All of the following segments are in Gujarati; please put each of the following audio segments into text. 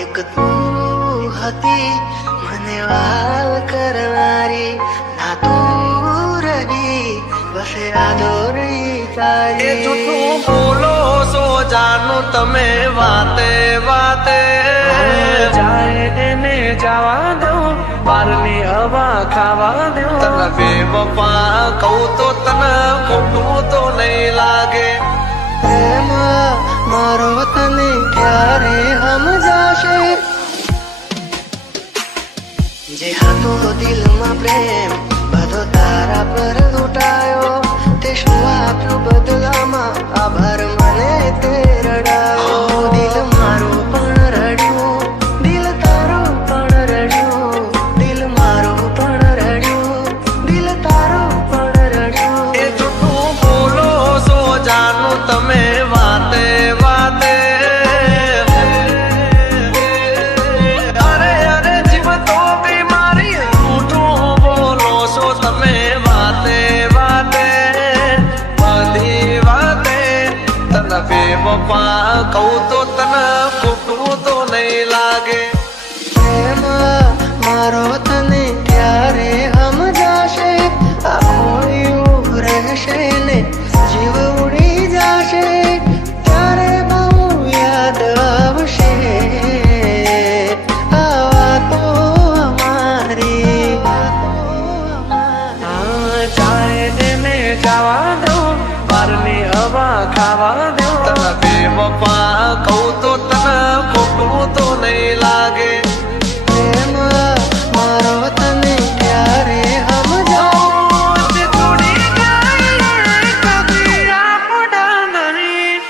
એક તું હતી મને વાલ કરનારી, ના તું રહી બસ યાદો રહી તારી। એ જૂઠું બોલો છો જાનું તમે વાતે વાતે, જાય એને જવા દો, બહારની હવા ખાવા દો। તને બેવફા કહું તો તને ખોટું તો નહીં લાગે। પ્રેમ મારો તને ક્યારે સમજાશે, જે હતો દિલમાં પ્રેમ બધો તારા પર લૂંટાયો, તે શું આપ્યું બદલામાં આભાર મને તે રડાયો। દિલ મારું પણ રડ્યું, દિલ તારું પણ રડ્યું, દિલ મારું પણ રડ્યું, દિલ તારું પણ રડ્યું। એ જૂઠું બોલો છો જાનું તમે વાતે વાતે, અરે અરે જીવ તો બીમારી, જૂઠું બોલો છો તમે વાતે વાતે, બધી વાતે। તને બેવફા કહું તો તને ખોટું તો નહીં લાગે। પ્રેમ મારો તને ક્યારે સમજાશે, આખો રહેશે ને જીવ ઉડી જશે, ત્યારે બહુ યાદ આવશે આ વાતો અમારી। જાય એને જવા દો, બહારની હવા ખાવા દો। તને બેવફા કહું તો તને ખોટું તો નહીં લાગે। પ્રેમ મારો તને ક્યારે સમજાશે, તોડી ગઈ કદી આપડા નહીં।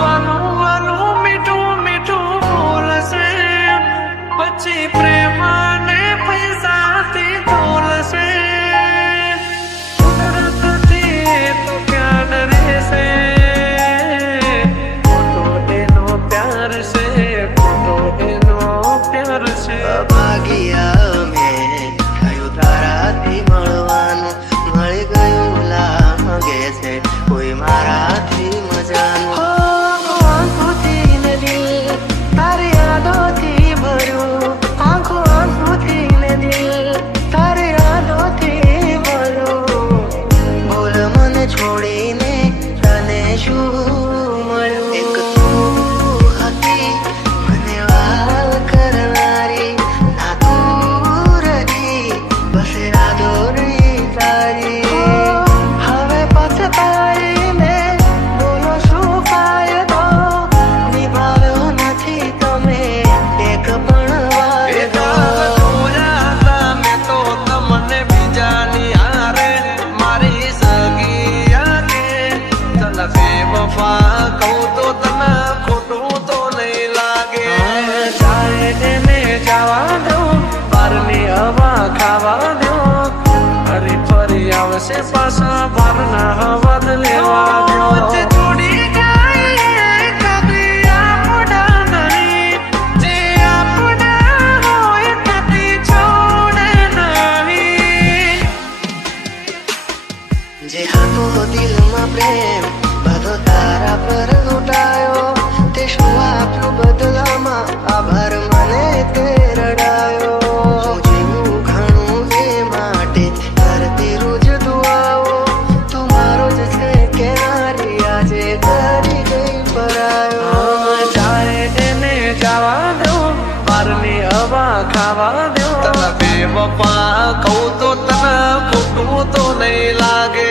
વાલું વાલું મીઠું મીઠું બોલશે, પછી પ્રેમ ને પૈસાથી તોલશે। કુદરતથી તો ક્યાં રહેશે, ખોટો એનો પ્યાર છે, ખોટો એનો પ્યાર છે। ભાગ્યા મેં થયું તારાથી મળવાનું, મળી ગયું લાગે છે કોઈ મારાથી મજાનું। આંખોથી ને દિલ તારી યાદોથી ભર્યું, આંખોથી ને દિલ તારી યાદોથી ભર્યું। બોલ મને છોડીને તને શું મળ્યું, એક તું હતી મને વાલ કરનારી, ના તું રહી બસ યાદો રહી તારી। હવે પછતાઈને બોલો શું ફાયદો, નિભાવ્યો નથી તમે એક પણ એ વાયદો। જોયા હતા મેં તો તમને બીજાની હારે, મારી સગી આગે। તને બેવફા કહું તો તને ખોટું તો નહીં લાગે। જાય એને જવા દો, બહારની હવા ખાવા દો। ફરી ફરી આવશે પાછા બહારના હવા લેવા દો। તોડી ગઈ કદી આપડા નહીં, જે આપડા હોય કદી છોડે નહીં। જે હતો દિલમાં પ્રેમ બધો તારા પર લૂંટાયો, તે શું આપ્યું બદલામાં આભાર મને તે રડાયો। હું જીવું ઘણું એ માટે કરતી રોજ દુઆઓ, તું મારો જ છે કે નારી આજે કરી ગઈ પરાયો। જાય એને જવા દો, બહારની હવા ખાવા દો। તને બેવફા કહું તો તને ખોટું તો નહીં લાગે।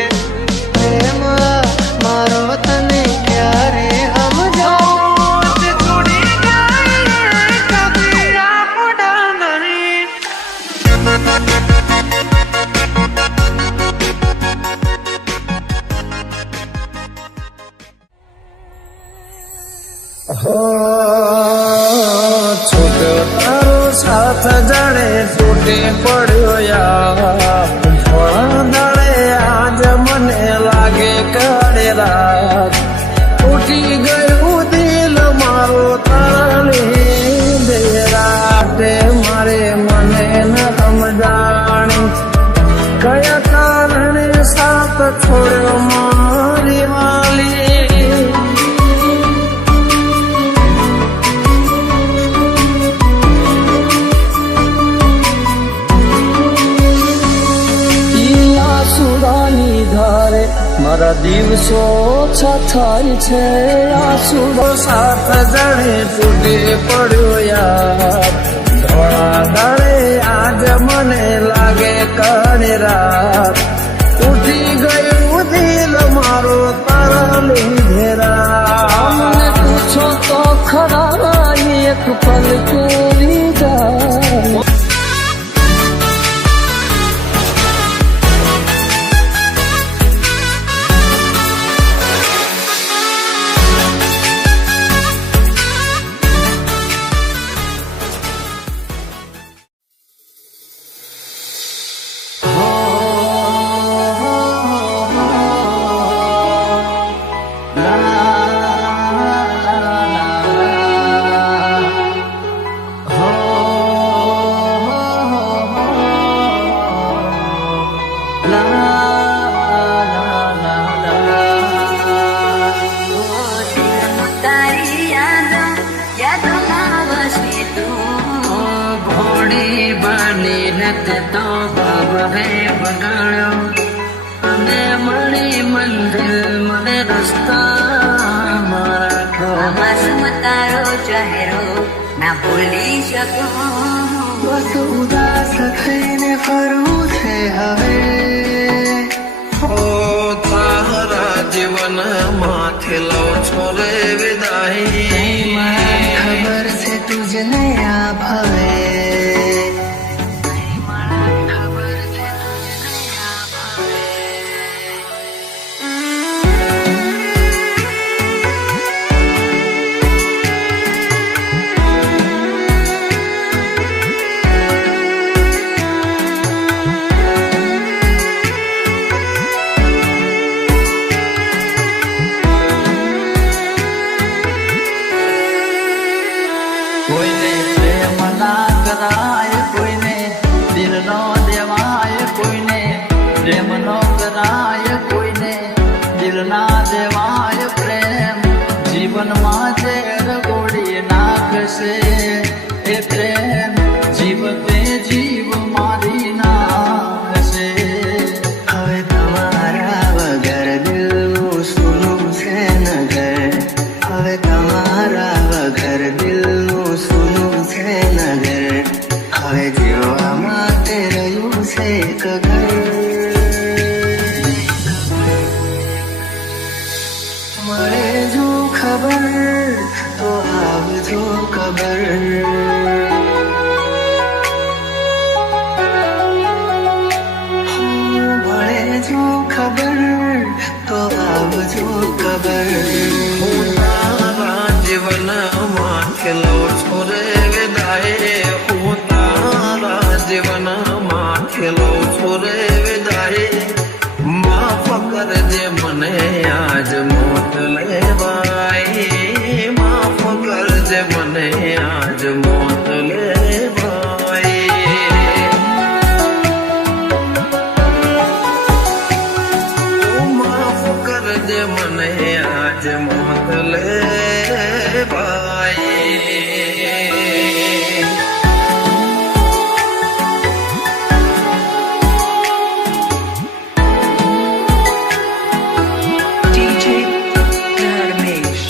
પ્રેમ મારો તને ક્યારે સમજાશે, તોડી ગઈ કદી આપડા નહીં। પડ્યો યાર થોડા દાડે આજ મને લાગે કરે રાત ઉઠી ગયું દિલ મારો તારી દે રાતે મારે મને ન સમજાણી કયા કારણે સાથ છોડ્યો મારી વાલી આસુડાની ધારે મારા દિવસો છથાય છે આસુડો સાથ જણે તૂટી પડ્યો યાર ધોળા દાડે આજ મને લાગે કરે રાત ઉઠી ગયું દિલ મારો તારા લીધે મને પૂછો તો ખરા એક પલ કેવી જાય તો ભવે બગાડ્યો અને મળી મંદિર મને રસ્તા મારા માસુમ તારો ચહેરો ના ભૂલી શકું બસ ઉદાસ થઈને ફરવું છે હવે તારા જીવન માથે લો છોરે વિદાય ખબર છે તુજને આ ભાવે કોઈને પ્રેમ ના કરાય કોઈને દિલ નો દેવાય કોઈને પ્રેમ નો કરાય કોઈને દિલ ના દેવાય પ્રેમ જીવનમાં ઝેર ગોળી નાખશે એ પ્રેમ જીવ તે જીવ મારી નાખશે હવે તમારા વગર દિલનું સૂનું છે નગર હવે તમારા વગર દિલનું સૂનું છે નગર હવે જીવવા માટે રહ્યું છે એક ઘર મળે જો ખબર તો આવજો ખબર મળે જો ખબર તો આવજો ખબર તારા જીવન માથે લો છોરે વિદાય હું તારા જીવન માથે લો છોરે વિદાય માફ કરજે મને આજ મોત લેવાય માફ કરજે મને આજ મોત લેવાય માફ કરજે મને આજ મોત લેવાય DJ Dharmesh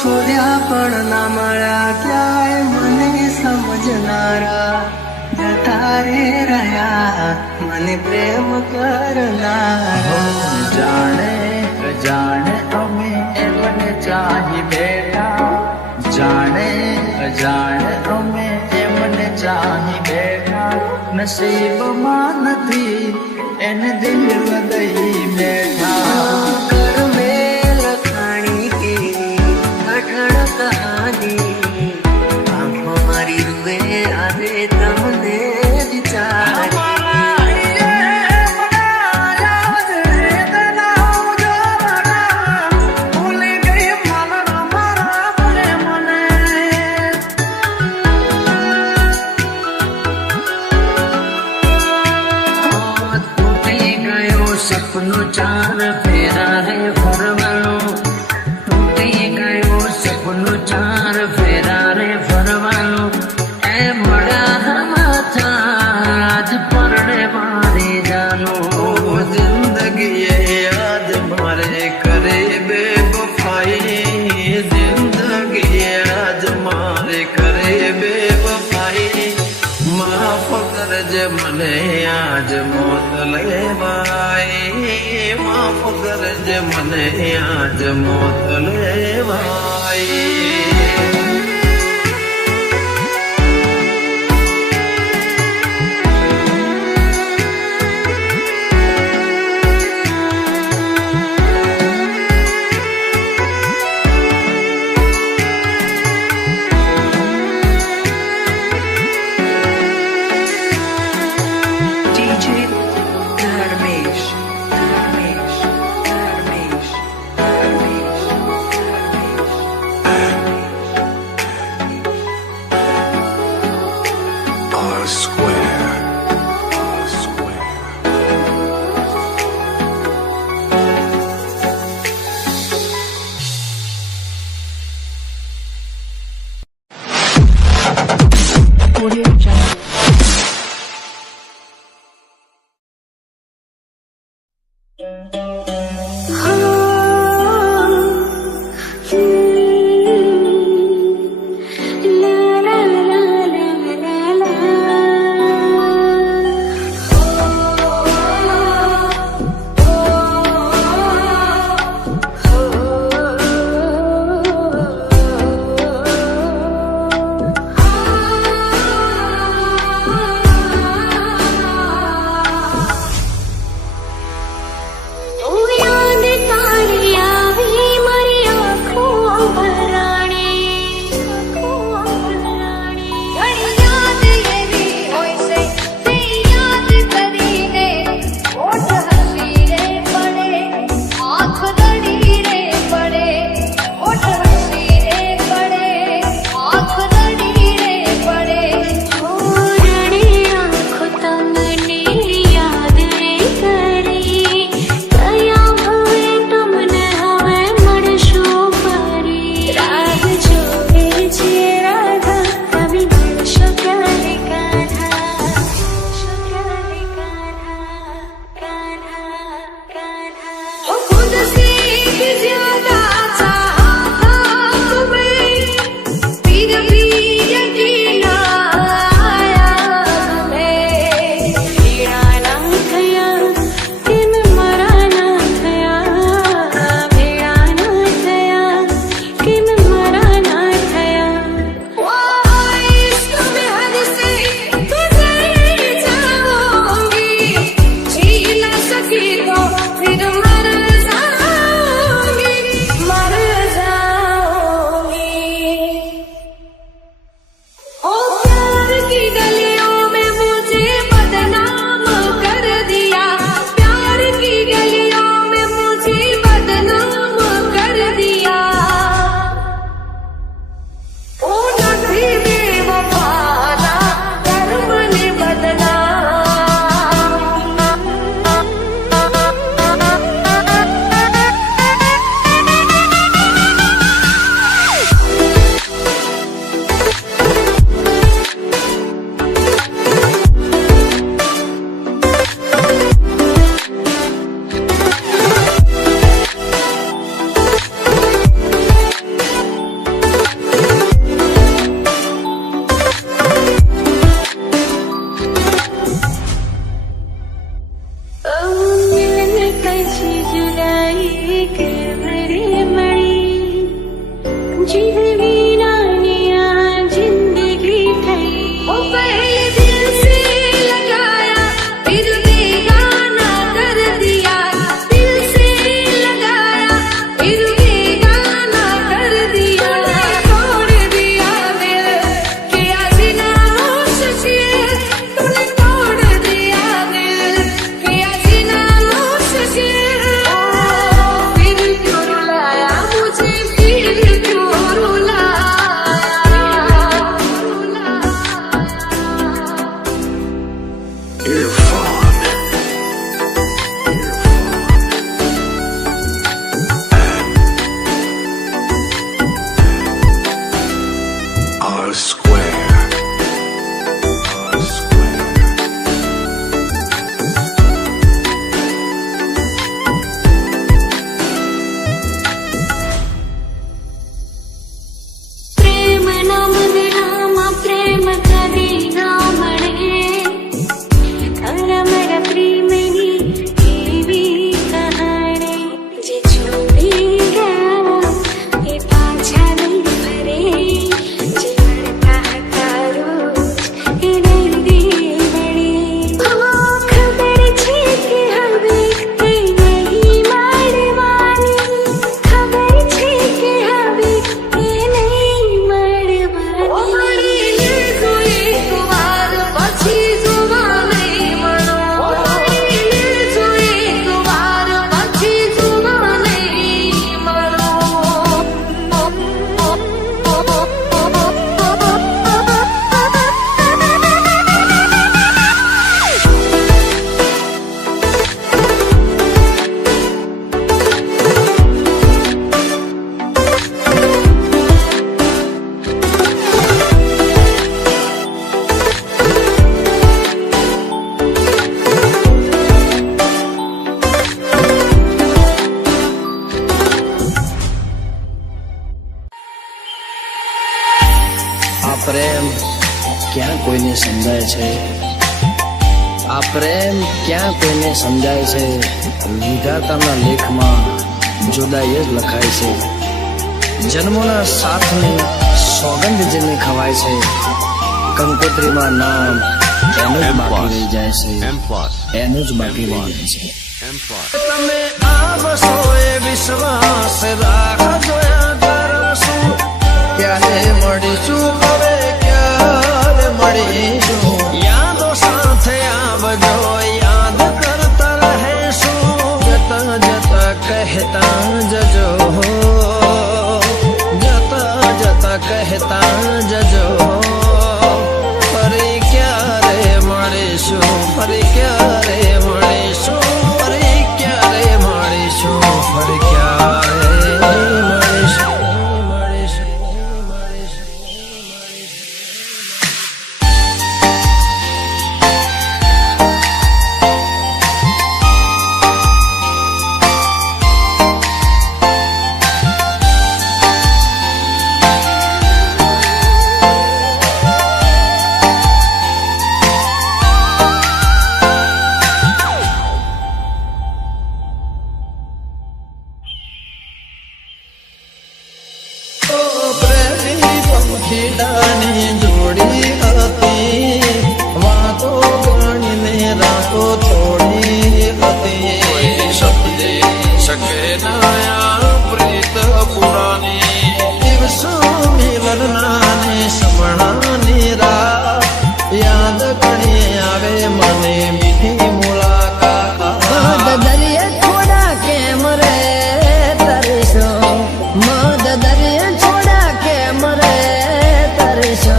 શોધ્યા પણ ના મળ્યા ક્યાંય મને સમજનારા જતા રે રહ્યા મને પ્રેમ કરનારા જાણે અજાણે અમે એમને ચાહી બેઠા જાણે અજાણે અમે એમને ચાહી બેઠા નસીબમાં નથી ને દિલ બદઈ બેઠા ઘર મેં લખાણી કેવી કઠણ કહાની આંખો મારી રૂએ આવે તમને વિચાર સપનું ચાર ફેરા રે ફરવાનું તૂટી ગયું સપનું ચાર ફેરા રે ફરવાનું એ મળ્યા માથા આજ પરણે મારી જાનું જિંદગી યાદ મારે કરે બેવફાઈ જિંદગી યાદ મારે કરે બેવફાઈ માફ કરજે મને આજ મોત લેવાઈ માફ કરજે મને આજ મોત લેવાઈ DJ Dharmesh, Dharmesh, Dharmesh, Dharmesh, R square. R square. Audio Jungle. કોઈને સમજાય છે? આ પ્રેમ ક્યાં કોઈને સમજાય છે? વિધાતાના લેખમાં જુદાઈ જ લખાય છે. જન્મોના સાથની સોગંદ જેને ખવાય છે, કંકોત્રીમાં નામ એનું જ બાકી રહી જાય છે, એનું જ બાકી રહી જાય છે. તમે આવશો એ વિશ્વાસ રાખજો. કરશું ક્યારે મળીશું, હવે ક્યારે મળીશું? યાદો સાથે આવજો, યાદ કરતા રહેશું. જતા જતા કહેતા જજો, જતા જતા કહેતા જજો. ફરી ક્યારે મળીશું, ફરી ક્યારે મળીશું, ફરી ક્યારે મળીશું, ફરી ક્યારે મળીશું, મળીશું, મળીશું. ખીડાની જોડી હતી, વાતો ગણીને રાતો થોડી હતી. સમજી શકે નયા પ્રીત પુરાની, દિવસો મિલનાની સમણાની રાત. યાદ ઘણી આવે મને મીઠી મુલાકાત. દરિયા છોડા કેમ રે તરસો, મદ દરિયા છોડા કેમ રે તરસો.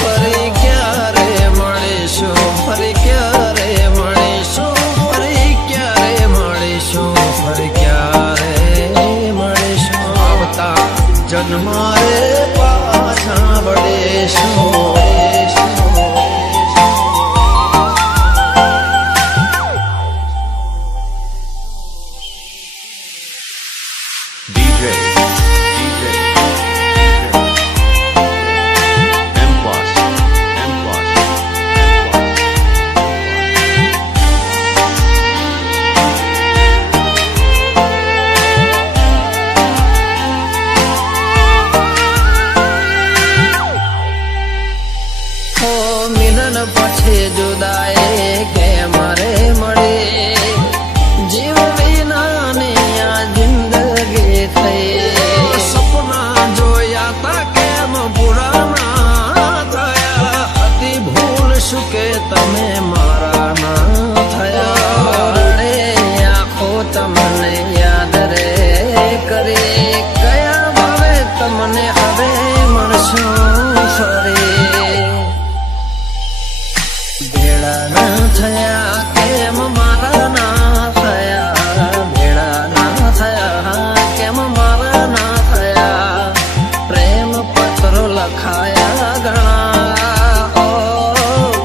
ફરી ક્યારે મળીશું, ફરી ક્યારે મળીશું, ફરી ક્યારે મળીશું, ફરી ક્યારે મળીશું? આવતા જન્મારે પાછા વળીશું. DJ M plus. ઓ મિલન પછી જુદાઈ કેમ રે મળી? જીવ વિનાની આ જિંદગી થઈ. સપના જોયા તા કેમ પૂરા થયા? હતી ભૂલ શું કે તમે મારા ના થયા? રે આંખો તમને યાદ રે કરી, કયા ભાવે તમને હવે મળશો ફરી? ભેળા ના થયા કેમ મારા ના થયા? ભેળા ના થયા કેમ મારા ના થયા? પ્રેમ પત્રો લખાયા ઘણા, ઓ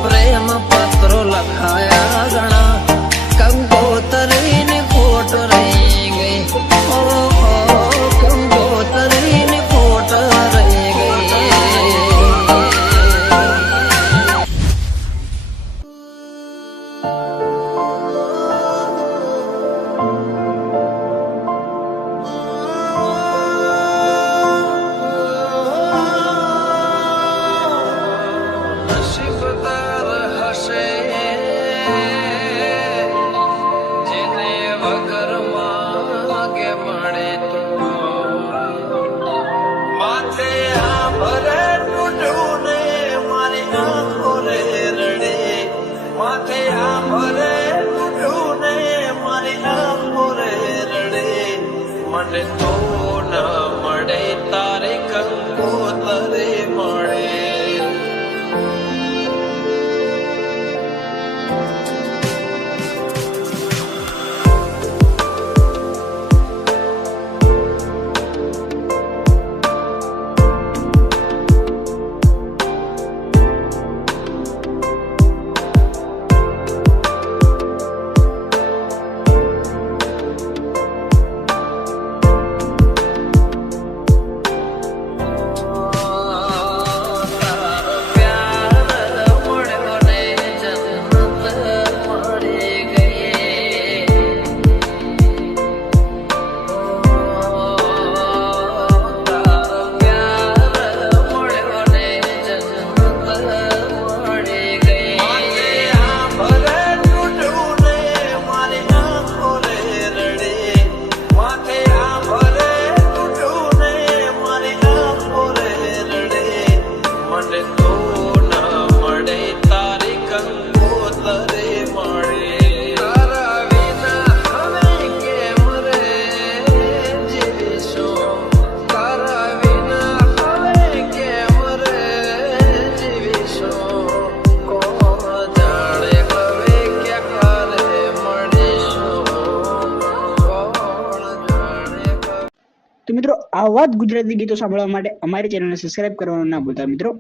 પ્રેમ પત્રો લખાયા ઘણા. કંકોતરીની ખોટ રહી ગઈ, ઓ કંકોતરીની ખોટ રહી ગઈ. નસીબદાર હશે જેને વગર માગે મળે તો. માથે આભરે તૂટ્યું ને મારી આંખો રે રડે. માથે આભરે તૂટ્યું ને મારી આંખો રે રડે. મને તો ન મળે તારી કંકોતરે મળે. તો મિત્રો આવા જ ગુજરાતી ગીતો સાંભળવા માટે અમારી ચેનલને સબસ્ક્રાઇબ કરવાનું ના ભૂલતા મિત્રો.